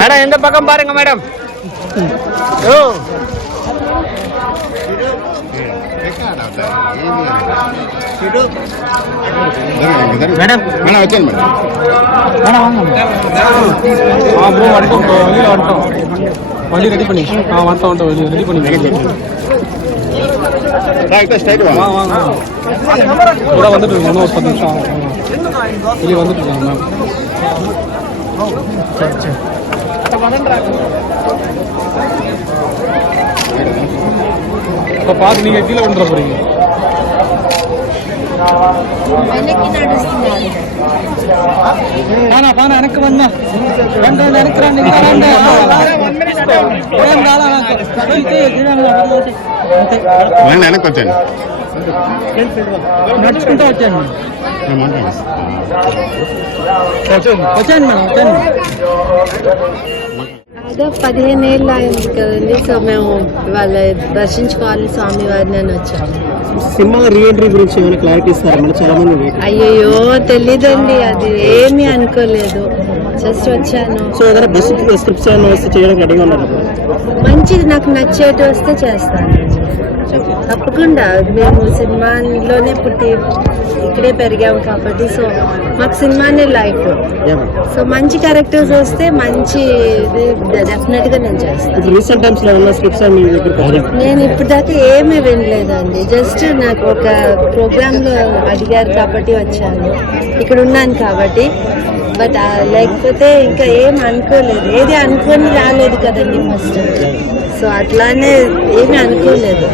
Madam எந்த பக்கம் பாருங்க மேடம். மேடம் மேடம் வச்சேன் மேடம். மேடம் வாங்க ப்ரோ. வந்துட்டோம் ப்ரோ, வண்டியில் வந்துட்டோம். வண்டி ரெடி பண்ணி வந்துட்டோம் வண்டி ரெடி பண்ணி வாங்க வாங்க கூட வந்துட்டு இருக்கோம். இன்னும் ஒரு 10 நிமிஷம் வெளியே வந்துட்டு இருக்காங்க மேம். சரி சரி இப்போ பார்த்து நீங்கள் கீழே கொண்டு வர போகிறீங்க. எனக்கு வந்தா எனக்கு వచ్చాను నడుచుకుంటూ వచ్చాను వచ్చాను మేడం వచ్చాను. 15 ఏళ్ళు అయింది కదండి. సో మేము వాళ్ళ దర్శించుకోవాలి స్వామి వారిని అని వచ్చాము. సినిమా రీఎంట్రీ గురించి ఏమైనా క్లారిటీ ఇస్తారా? మన చాలా మంది అయ్యో తెలీదండి, అది ఏమీ అనుకోలేదు, జస్ట్ వచ్చాను. సో ఏదైనా బెస్ట్ స్క్రిప్ట్స్ ఏమైనా వస్తే చేయడానికి రెడీగా ఉన్నారు? మంచిది, నాకు నచ్చేటి వస్తే చేస్తాను తప్పకుండా. మేము సినిమాలోనే పుట్టి ఇక్కడే పెరిగాము కాబట్టి సో మాకు సినిమానే లైఫ్. సో మంచి క్యారెక్టర్స్ వస్తే మంచి డెఫినెట్ గా నేను చేస్తాను. రీసెంట్ టైమ్స్ లో ఉన్న స్క్రిప్ట్స్ నేను ఇప్పుడు దాకా ఏమీ వినలేదండి. జస్ట్ నాకు ఒక ప్రోగ్రామ్ లో అడిగారు కాబట్టి వచ్చాను, ఇక్కడ ఉన్నాను కాబట్టి. బట్ లేకపోతే ఇంకా ఏం అనుకోలేదు, ఏది అనుకొని రాలేదు కదండి ఫస్ట్. సో అట్లానే ఏమీ అనుకోలేదు.